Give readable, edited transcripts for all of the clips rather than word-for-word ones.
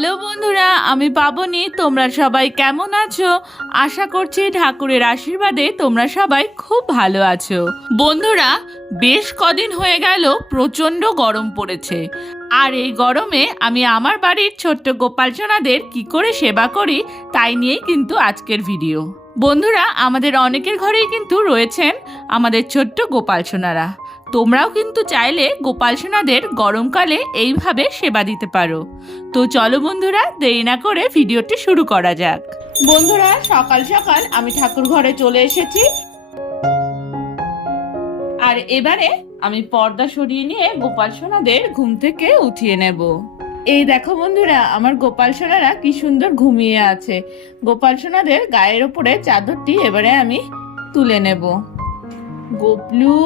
Hello বন্ধুরা, আমি পাবনি। তোমরা সবাই কেমন আছো? আশা করছি ঠাকুরের আশীর্বাদে তোমরা সবাই খুব ভালো আছো। বন্ধুরা, বেশ কদিন হয়ে গেল প্রচণ্ড গরম পড়েছে। আর এই গরমে আমি আমার বাড়ির ছোট্ট গোপাল সোনাদের কি করে সেবা করি তাই নিয়েই কিন্তু আজকের ভিডিও। বন্ধুরা, আমাদের অনেকের ঘরেই কিন্তু রয়েছেন আমাদের ছোট্ট গোপাল সোনারা। তোমরাও কিন্তু চাইলে গোপাল সোনাদের গরমকালে এইভাবে সেবা দিতে পারো। তো চলো বন্ধুরা, দেরি না করে ভিডিওটি শুরু করা যাক। বন্ধুরা, সকাল সকাল আমি ঠাকুর ঘরে চলে এসেছি। আর এবারে আমি পর্দা সরিয়ে নিয়ে গোপাল সোনাদের ঘুম থেকে উঠিয়ে নেব। এই দেখো বন্ধুরা, আমার গোপাল সোনারা কি সুন্দর ঘুমিয়ে আছে। গোপাল সোনাদের গায়ের ওপরে চাদরটি এবারে আমি তুলে নেব। গোপলু,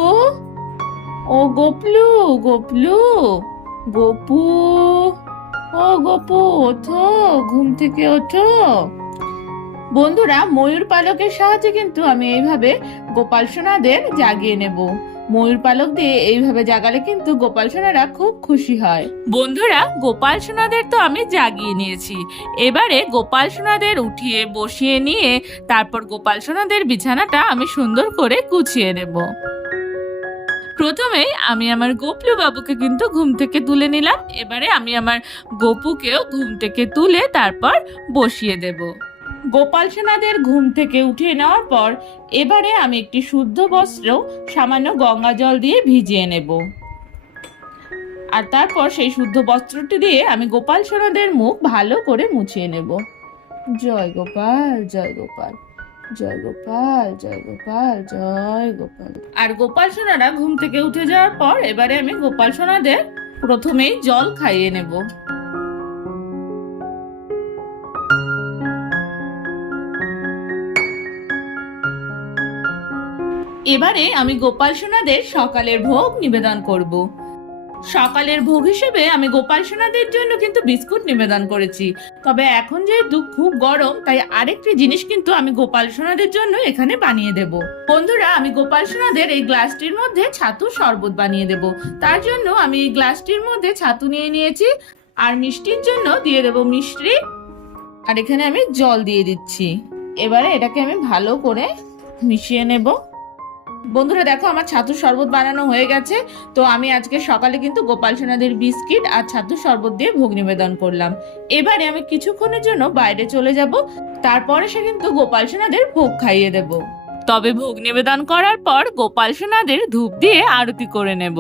ও গোপলু, গোপলু, গোপু, ও গোপু, ওঠো, ঘুম থেকে ওঠো। বন্ধুরা, ময়ূর পালকের সাহায্যে কিন্তু আমি এইভাবে গোপাল সোনাদের জাগিয়ে নেব। ময়ূর পালক দিয়ে এইভাবে জাগালে কিন্তু গোপাল সোনারা খুব খুশি হয়। বন্ধুরা, গোপাল সোনাদের তো আমি জাগিয়ে নিয়েছি। এবারে গোপাল সোনাদের উঠিয়ে বসিয়ে নিয়ে তারপর গোপাল সোনাদের বিছানাটা আমি সুন্দর করে গুছিয়ে নেব। প্রথমেই আমি আমার গোপলু বাবুকে কিন্তু ঘুম থেকে তুলে নিলাম। এবারে আমি আমার গোপুকেও ঘুম থেকে তুলে তারপর বসিয়ে দেব। গোপাল সোনাদের ঘুম থেকে উঠিয়ে নেওয়ার পর এবারে আমি একটি শুদ্ধ বস্ত্র সামান্য গঙ্গা জল দিয়ে ভিজিয়ে নেব। আর তারপর সেই শুদ্ধ বস্ত্রটি দিয়ে আমি গোপাল সোনাদের মুখ ভালো করে মুছিয়ে নেব। জয় গোপাল, জয় গোপাল, জয় গোপাল, জয় গোপাল, জয় গোপাল। আর গোপাল সোনারা ঘুম থেকে উঠে যাওয়ার পর এবারে আমি গোপাল সোনাদের প্রথমেই জল খাইয়ে নেব। এবারে আমি গোপাল সোনাদের সকালের ভোগ নিবেদন করব। সকালের ভোগ হিসেবে আমি গোপাল সোনাদের জন্য কিন্তু বিস্কুট নিবেদন করেছি। তবে এখন যেহেতু খুব গরম, তাই আরেকটি জিনিস কিন্তু আমি গোপাল সোনাদের জন্য এখানে বানিয়ে দেব। বন্ধুরা, আমি গোপাল সোনাদের এই গ্লাসটির মধ্যে ছাতুর শরবত বানিয়ে দেব। তার জন্য আমি এই গ্লাসটির মধ্যে ছাতু নিয়ে নিয়েছি। আর মিষ্টির জন্য দিয়ে দেব মিষ্টি। আর এখানে আমি জল দিয়ে দিচ্ছি। এবারে এটাকে আমি ভালো করে মিশিয়ে নেব। বন্ধুরা দেখো, আমার ছাতুর শরবত বানানো হয়ে গেছে। তো আমি আজকে সকালে কিন্তু গোপাল সোনাদের বিস্কিট আর ছাতুর শরবত দিয়ে ভোগ নিবেদন করলাম। এবারে আমি কিছুক্ষণের জন্য বাইরে চলে যাব। তারপরে সে কিন্তু গোপাল সোনাদের ভোগ খাইয়ে দেব। তবে ভোগ নিবেদন করার পর গোপাল সোনাদের ধূপ দিয়ে আরতি করে নেব।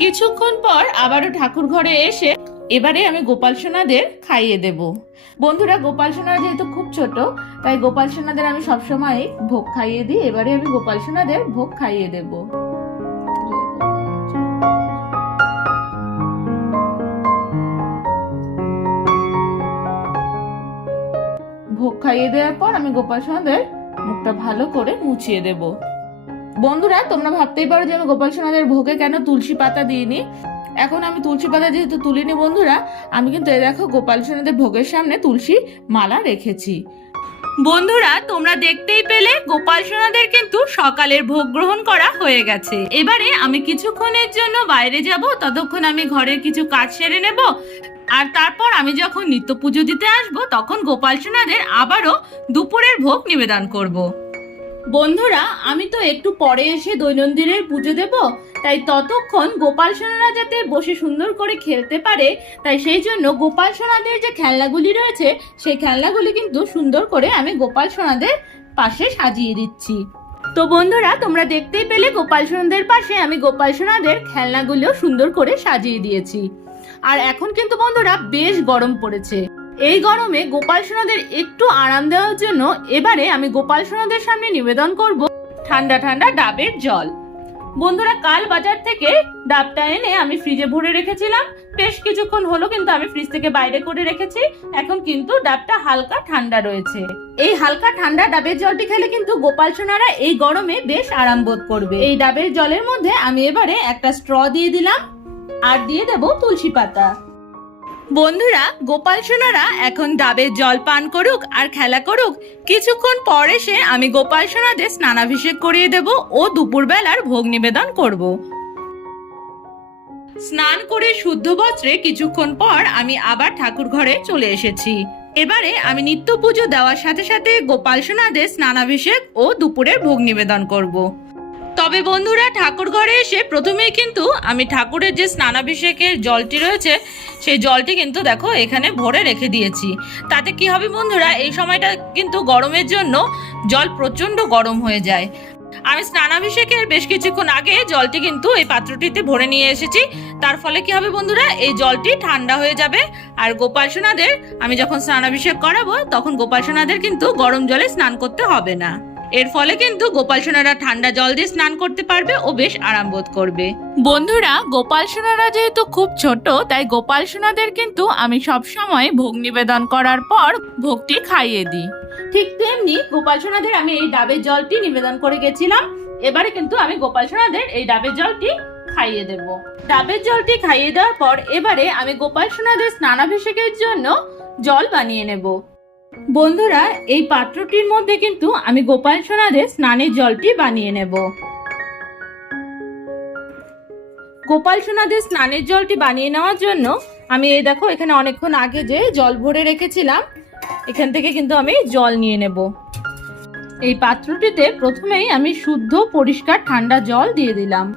কিছুক্ষণ পর আবারও ঠাকুর ঘরে এসে এবারে আমি গোপাল সোনাদের খাইয়ে দেব। বন্ধুরা, গোপাল সোনারা যেহেতু খুব ছোট, তাই গোপাল সোনাদের আমি সবসময় ভোগ খাইয়ে দিই। এবারে আমি গোপাল সোনাদের ভোগ খাইয়ে দেব। ভোগ খাইয়ে দেওয়ার পর আমি গোপাল সোনাদের মুখটা ভালো করে মুছিয়ে দেব। বন্ধুরা, তোমরা ভাবতেই পারো যে আমি গোপাল সোনাদের ভোগে কেন তুলসী পাতা দিইনি। এখন আমি তুলসী পাতা যেহেতু তুলিনি বন্ধুরা, আমি কিন্তু এই দেখো গোপাল সোনাদের ভোগের সামনে তুলসী মালা রেখেছি। বন্ধুরা, তোমরা দেখতেই পেলে গোপাল সোনাদের কিন্তু সকালের ভোগ গ্রহণ করা হয়ে গেছে। এবারে আমি কিছুক্ষণের জন্য বাইরে যাব। ততক্ষণ আমি ঘরের কিছু কাজ সেরে নেব। আর তারপর আমি যখন নিত্য পুজো দিতে আসব, তখন গোপাল সোনাদের আবারও দুপুরের ভোগ নিবেদন করব। বন্ধুরা, আমি তো একটু পরে এসে দৈনন্দিনের পুজো দেব, তাই ততক্ষণ গোপাল সোনারা যাতে বসে সুন্দর করে খেলতে পারে, তাই সেই জন্য গোপাল সোনাদের যে খেলনাগুলি রয়েছে সেই খেলনাগুলি কিন্তু সুন্দর করে আমি গোপাল সোনাদের পাশে সাজিয়ে দিচ্ছি। তো বন্ধুরা, তোমরা দেখতেই পেলে গোপাল সোনাদের পাশে আমি গোপাল সোনাদের খেলনাগুলো সুন্দর করে সাজিয়ে দিয়েছি। আর এখন কিন্তু বন্ধুরা বেশ গরম পড়েছে। এই গরমে গোপাল সোনাদের একটু আরাম দেওয়ার জন্য এবারে আমি গোপাল সোনাদের সামনে নিবেদন করব ঠান্ডা ঠান্ডা ডাবের জল। বন্ধুরা, কাল বাজার থেকে ডাবটা এনে আমি ফ্রিজে ভরে রেখেছিলাম। বেশ কিছুক্ষণ হলো কিন্তু আমি ফ্রিজ থেকে বাইরে করে রেখেছি। এখন কিন্তু ডাবটা হালকা ঠান্ডা রয়েছে। এই হালকা ঠান্ডা ডাবের জলটি খেলে কিন্তু গোপাল সোনারা এই গরমে বেশ আরাম বোধ করবে। এই ডাবের জলের মধ্যে আমি এবারে একটা স্ট্র দিয়ে দিলাম আর দিয়ে দেব তুলসী পাতা। বন্ধুরা, গোপাল সোনারা এখন ডাবের জল পান করুক আর খেলা করুক। কিছুক্ষণ পর এসে আমি গোপাল সোনাদের স্নানাভিষেক করিয়ে দেব ও দুপুরবেলার ভোগ নিবেদন করব। স্নান করে শুদ্ধ বস্ত্রে কিছুক্ষণ পর আমি আবার ঠাকুর ঘরে চলে এসেছি। এবারে আমি নিত্য পুজো দেওয়ার সাথে সাথে গোপাল সোনাদের স্নানাভিষেক ও দুপুরের ভোগ নিবেদন করব। তবে বন্ধুরা, ঠাকুর ঘরে এসে প্রথমেই কিন্তু আমি ঠাকুরের যে স্নানাভিষেকের জলটি রয়েছে সেই জলটি কিন্তু দেখো এখানে ভরে রেখে দিয়েছি। তাতে কি হবে বন্ধুরা, এই সময়টা কিন্তু গরমের জন্য জল প্রচণ্ড গরম হয়ে যায়। আমি স্নানাভিষেকের বেশ কিছুক্ষণ আগে জলটি কিন্তু এই পাত্রটিতে ভরে নিয়ে এসেছি। তার ফলে কি হবে বন্ধুরা, এই জলটি ঠান্ডা হয়ে যাবে। আর গোপাল সোনাদের আমি যখন স্নানাভিষেক করাবো তখন গোপাল সোনাদের কিন্তু গরম জলে স্নান করতে হবে না। এর ফলে কিন্তু গোপাল সোনারা ঠান্ডা জল দিয়ে স্নান করতে পারবে ও বেশ আরাম বোধ করবে। বন্ধুরা, গোপাল সোনারা যেহেতু খুব ছোট, তাই গোপাল সোনাদের কিন্তু আমি সব সময় ভোগ নিবেদন করার পর ভোগটি খাইয়ে দিই। ঠিক তেমনি গোপাল সোনাদের আমি এই ডাবের জলটি নিবেদন করে গেছিলাম। এবারে কিন্তু আমি গোপাল সোনাদের এই ডাবের জলটি খাইয়ে দেব। ডাবের জলটি খাইয়ে দেওয়ার পর এবারে আমি গোপাল সোনাদের স্নানাভিষেকের জন্য জল বানিয়ে নেব। বন্ধুরা, এই পাত্রটির মধ্যে কিন্তু আমি গোপাল সোনাদের স্নানের জলটি বানিয়ে নেব। গোপাল সোনাদের স্নানের জলটি বানিয়ে নেওয়ার জন্য আমি এই দেখো এখানে অনেকক্ষণ আগে যে জল ভরে রেখেছিলাম, এখান থেকে কিন্তু আমি জল নিয়ে নেব। এই পাত্রটিতে প্রথমেই আমি শুদ্ধ পরিষ্কার ঠান্ডা জল দিয়ে দিলাম।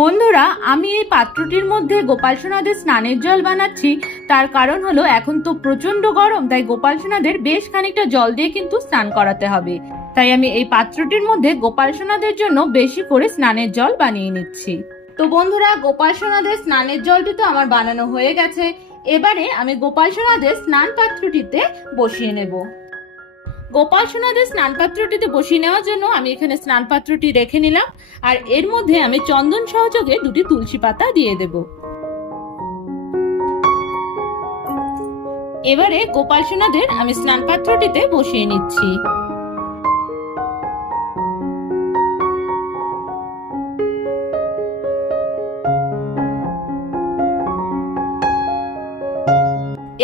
বন্ধুরা, আমি এই পাত্রটির মধ্যে গোপাল সোনাদের স্নানের জল বানাচ্ছি, তার কারণ হলো এখন তো প্রচন্ড গরম, তাই গোপাল সোনাদের বেশ খানিকটা জল দিয়ে কিন্তু স্নান করাতে হবে। তাই আমি এই পাত্রটির মধ্যে গোপাল সোনাদের জন্য বেশি করে স্নানের জল বানিয়ে নিচ্ছি। তো বন্ধুরা, গোপাল সোনাদের স্নানের জলটি তো আমার বানানো হয়ে গেছে। এবারে আমি গোপাল সোনাদের স্নান পাত্রটিতে বসিয়ে নেব। গোপাল সোনাদের স্নান পাত্রটিতে বসিয়ে নেওয়ার জন্য আমি এখানে স্নান পাত্রটি রেখে নিলাম, আর এর মধ্যে আমি চন্দন সহযোগে দুটি তুলসী পাতা দিয়ে দেব। এবারে গোপাল সোনাদের আমি স্নান পাত্রটিতে বসিয়ে নিচ্ছি।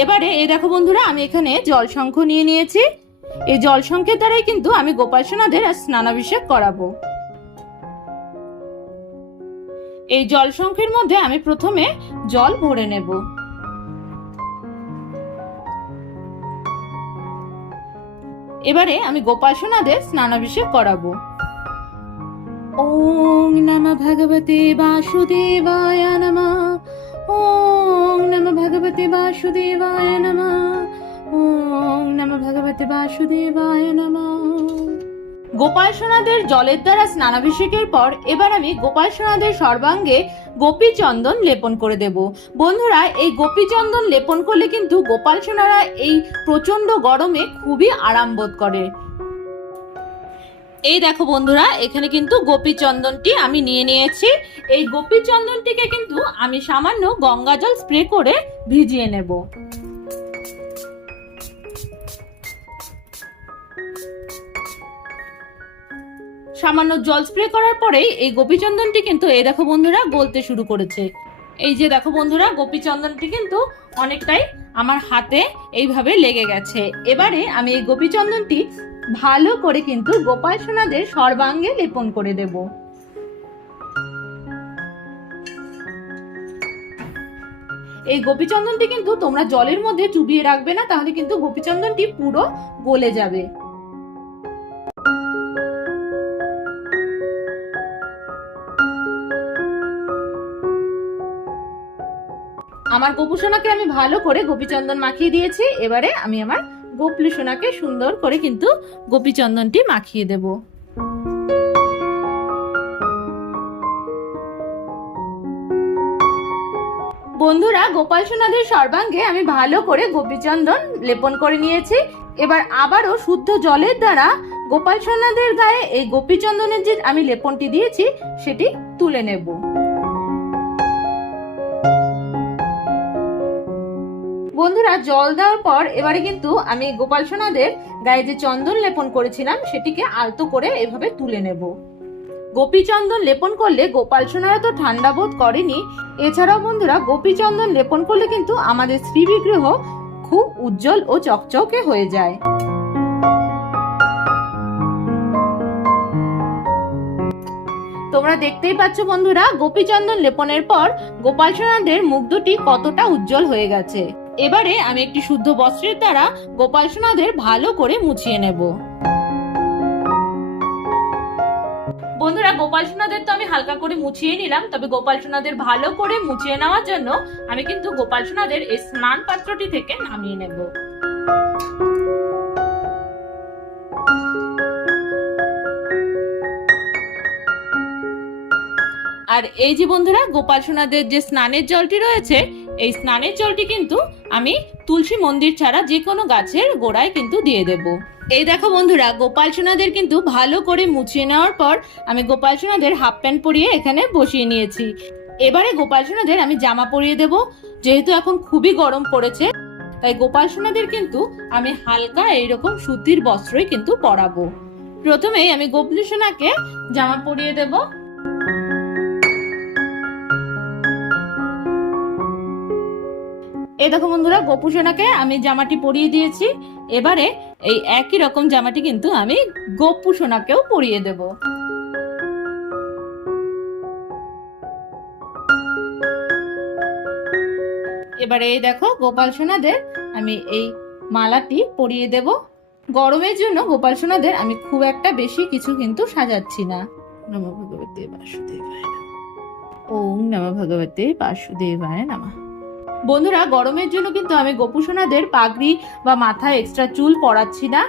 এবারে এই দেখো বন্ধুরা, আমি এখানে জল শঙ্খ নিয়ে নিয়েছি। এই জল শঙ্খের দ্বারাই কিন্তু আমি গোপাল সোনাদের স্নানাভিষেক করাবো। এই জল শঙ্খের মধ্যে আমি প্রথমে জল ভরে নেব। এবারে আমি গোপাল সোনাদের স্নানাভিষেক করাবো। ওম নমঃ ভগবতে বাসুদেবায় নমঃ। ওম নমঃ ভগবতে বাসুদেবায় নমঃ। ওম নমঃ ভগবতে বাসুদেবায় নমঃ। গোপাল সোনাদের জলের দ্বারা স্নানাভিষেকের পর এবার আমি গোপাল সোনাদের সর্বাঙ্গে গোপী চন্দন লেপন করে দেব। বন্ধুরা, এই গোপী চন্দন লেপন করলে কিন্তু গোপাল সোনারা এই প্রচন্ড গরমে খুবই আরাম বোধ করে। এই দেখো বন্ধুরা, এখানে কিন্তু গোপী চন্দনটি আমি নিয়ে নিয়েছি। এই গোপী চন্দনটিকে কিন্তু আমি সামান্য গঙ্গা জল স্প্রে করে ভিজিয়ে নেব। সামান্য জল স্প্রে করার পরেই এই গোপী চন্দনটি কিন্তু এই দেখো বন্ধুরা গলতে শুরু করেছে। এই যে দেখো বন্ধুরা, গোপী চন্দনটি কিন্তু অনেকটাই আমার হাতে এইভাবে লেগে গেছে। এবারে আমি এই গোপী চন্দনটি ভালো করে কিন্তু গোপাল সোনাদের সর্বাঙ্গে লেপন করে দেব। এই গোপী চন্দনটি কিন্তু তোমরা জলের মধ্যে চুবিয়ে রাখবে না, তাহলে কিন্তু গোপী চন্দনটি পুরো গলে যাবে। আমার গোপু সোনাকে আমি ভালো করে গোপী চন্দন মাখিয়ে দিয়েছি। এবারে আমি আমার গোপলু সোনাকে সুন্দর করে কিন্তু গোপী চন্দনটি মাখিয়ে দেব। বন্ধুরা, গোপাল সোনাদের সর্বাঙ্গে আমি ভালো করে গোপী চন্দন লেপন করে নিয়েছি। এবার আবারও শুদ্ধ জলের দ্বারা গোপাল সোনাদের গায়ে এই গোপী চন্দনের যে আমি লেপনটি দিয়েছি সেটি তুলে নেব। বন্ধুরা, জল দেওয়ার পর এবারে কিন্তু আমি গোপাল সোনাদের গায়ে যে চন্দন লেপন করেছিলাম সেটিকে আলতো করে এভাবে তুলে নেব। গোপী চন্দন লেপন করলে গোপাল সোনারা তো ঠান্ডা বোধ করেনি, এছাড়াও বন্ধুরা গোপী চন্দন লেপন করলে কিন্তু আমাদের শ্রী বিগ্রহ খুব উজ্জ্বল ও চকচকে হয়ে যায়। তো তোমরা দেখতেই পাচ্ছ বন্ধুরা, গোপীচন্দন লেপনের পর গোপাল সোনাদের মুখ দুটি কতটা উজ্জ্বল হয়ে গেছে। এবারে আমি একটি শুদ্ধ বস্ত্রের দ্বারা গোপাল সোনাদের ভালো করে মুছিয়ে নেব। বন্ধুরা, গোপাল সোনাদের তো আমি হালকা করে মুছিয়ে নিলাম, তবে গোপাল সোনাদের ভালো করে মুছিয়ে নেওয়ার জন্য আমি কিন্তু গোপাল সোনাদের এই স্নান পাত্রটি থেকে নামিয়ে নেব। আর এই যে বন্ধুরা, গোপাল সোনাদের যে স্নানের জলটি রয়েছে, এই স্নানের জলটি কিন্তু আমি তুলসী মন্দির ছাড়া যে কোনো গাছের গোড়ায় কিন্তু দিয়ে দেব। এই দেখো বন্ধুরা, গোপাল সোনাদের কিন্তু ভালো করে মুছিয়ে নেওয়ার পর আমি গোপাল সোনাদের হাফ প্যান্ট পরিয়ে এখানে বসিয়ে নিয়েছি। এবারে গোপাল সোনাদের আমি জামা পরিয়ে দেব। যেহেতু এখন খুবই গরম পড়েছে, তাই গোপাল সোনাদের কিন্তু আমি হালকা এইরকম সুতির বস্ত্রই কিন্তু পরাবো। প্রথমেই আমি গোপাল সোনাকে জামা পরিয়ে দেব। এই দেখো বন্ধুরা, গোপু সোনাকে আমি জামাটি পরিয়ে দিয়েছি। এবারে এই একই রকম জামাটি কিন্তু আমি গোপু সোনাকেও পরিয়ে দেব। এবারে এই দেখো, গোপাল সোনাদের আমি এই মালাটি পরিয়ে দেব। গরমের জন্য গোপাল সোনাদের আমি খুব একটা বেশি কিছু কিন্তু সাজাচ্ছি না। নমো ভগবতে বাসুদেবায় নমঃ। ওম নমঃ ভগবতে বাসুদেবায় নমঃ। বন্ধুরা, গরমের জন্য কিন্তু আমি গোপু সোনাদের পাগড়ি বা মাথায় এক্সট্রা চুল পরাচ্ছি না,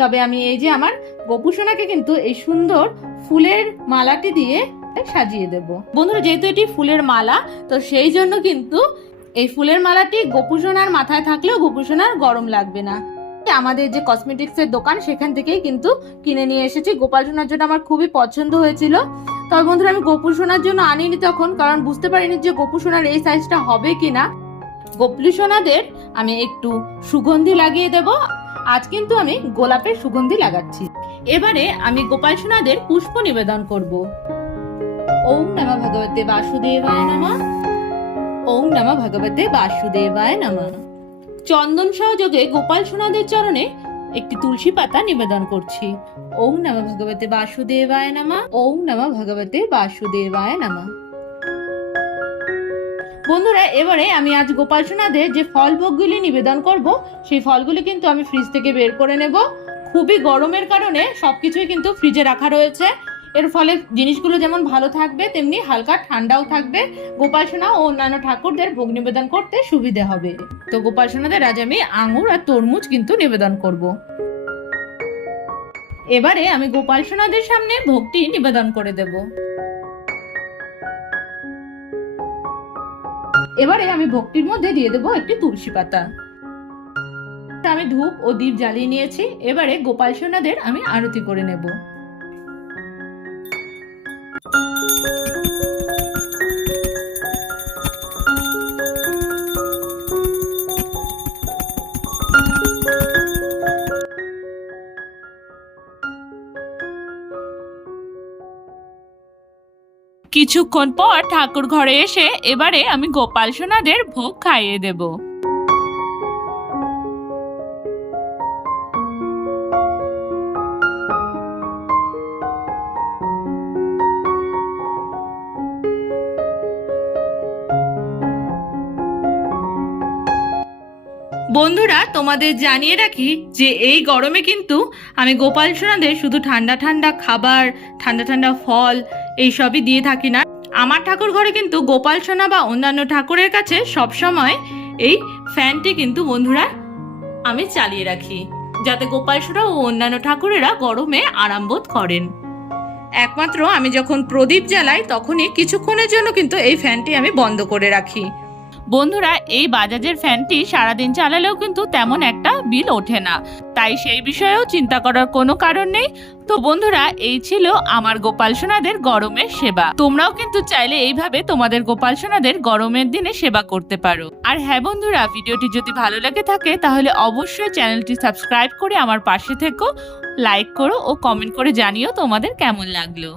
তবে আমি এই যে আমার গোপু সোনাকে কিন্তু এই সুন্দর ফুলের মালাটি দিয়ে সাজিয়ে দেব। বন্ধুরা, যেহেতু এটি ফুলের মালা, তো সেই জন্য কিন্তু এই ফুলের মালাটি গোপু সোনার মাথায় থাকলেও গোপু সোনার গরম লাগবে না। আমাদের যে কসমেটিক্সের দোকান, সেখান থেকেই কিন্তু কিনে নিয়ে এসেছি। গোপাল সোনার জন্য আমার খুবই পছন্দ হয়েছিল। তবে বন্ধুরা, আমি গোপু সোনার জন্য আনিনি তখন, কারণ বুঝতে পারিনি যে গোপু সোনার এই সাইজটা হবে কিনা। গোপলি সোনাদের আমি একটু সুগন্ধি লাগিয়ে দেব। আজ কিন্তু আমি গোলাপের সুগন্ধি লাগাচ্ছি। এবারে আমি গোপাল সোনাদের পুষ্প নিবেদন করব। ওম নমঃ ভগবতে বাসুদেবায় নমঃ। ওম নমঃ ভগবতে বাসুদেবায় নমঃ। চন্দন সহযোগে গোপাল সোনাদের চরণে একটি তুলসী পাতা নিবেদন করছি। ওম নমঃ ভগবতে বাসুদেবায় নমঃ। ওম নমঃ ভগবতে বাসুদেবায় নমঃ। বন্ধুরা, এবারে আমি আজ গোপাল সোনাদের যে ফল ভোগগুলি নিবেদন করব, সেই ফলগুলি কিন্তু আমি ফ্রিজ থেকে বের করে নেব। খুবই গরমের কারণে সবকিছুই কিন্তু ফ্রিজে রাখা রয়েছে। এর ফলে জিনিসগুলো যেমন ভালো থাকবে, তেমনি হালকা ঠান্ডাও থাকবে। গোপাল সোনা ও অন্যান্য ঠাকুরদের ভোগ নিবেদন করতে সুবিধে হবে। তো গোপাল সোনাদের আজ আমি আঙুর আর তরমুজ কিন্তু নিবেদন করব। এবারে আমি গোপাল সোনাদের সামনে ভোগটি নিবেদন করে দেব। এবারে আমি ভোগটির মধ্যে দিয়ে দেবো একটি তুলসী পাতা। আমি ধূপ ও দীপ জ্বালিয়ে নিয়েছি। এবারে গোপাল সোনাদের আমি আরতি করে নেব। কিছুক্ষণ পর ঠাকুর ঘরে এসে এবারে আমি গোপাল সোনাদের ভোগ খাইয়ে দেব। বন্ধুরা, তোমাদের জানিয়ে রাখি যে এই গরমে কিন্তু আমি গোপাল সোনাদের শুধু ঠান্ডা ঠান্ডা খাবার, ঠান্ডা ঠান্ডা ফল এইসবই দিয়ে থাকি না। আমার ঠাকুর ঘরে কিন্তু গোপাল সোনা বা অন্যান্য ঠাকুরের কাছে সবসময় এই ফ্যানটি কিন্তু বন্ধুরা আমি চালিয়ে রাখি, যাতে গোপাল সোনা ও অন্যান্য ঠাকুরেরা গরমে আরাম বোধ করেন। একমাত্র আমি যখন প্রদীপ জ্বালাই তখনই কিছুক্ষণের জন্য কিন্তু এই ফ্যানটি আমি বন্ধ করে রাখি। বন্ধুরা, এই বাজাজের ফ্যানটি সারাদিন চালালেও কিন্তু তেমন একটা বিল ওঠে না, তাই সেই বিষয়েও চিন্তা করার কোনো কারণ নেই। তো বন্ধুরা, এই ছিল আমার গোপাল সোনাদের গরমের সেবা। তোমরাও কিন্তু চাইলে এইভাবে তোমাদের গোপাল সোনাদের গরমের দিনে সেবা করতে পারো। আর হ্যাঁ বন্ধুরা, ভিডিওটি যদি ভালো লেগে থাকে তাহলে অবশ্যই চ্যানেলটি সাবস্ক্রাইব করে আমার পাশে থেকো, লাইক করো ও কমেন্ট করে জানিও তোমাদের কেমন লাগলো।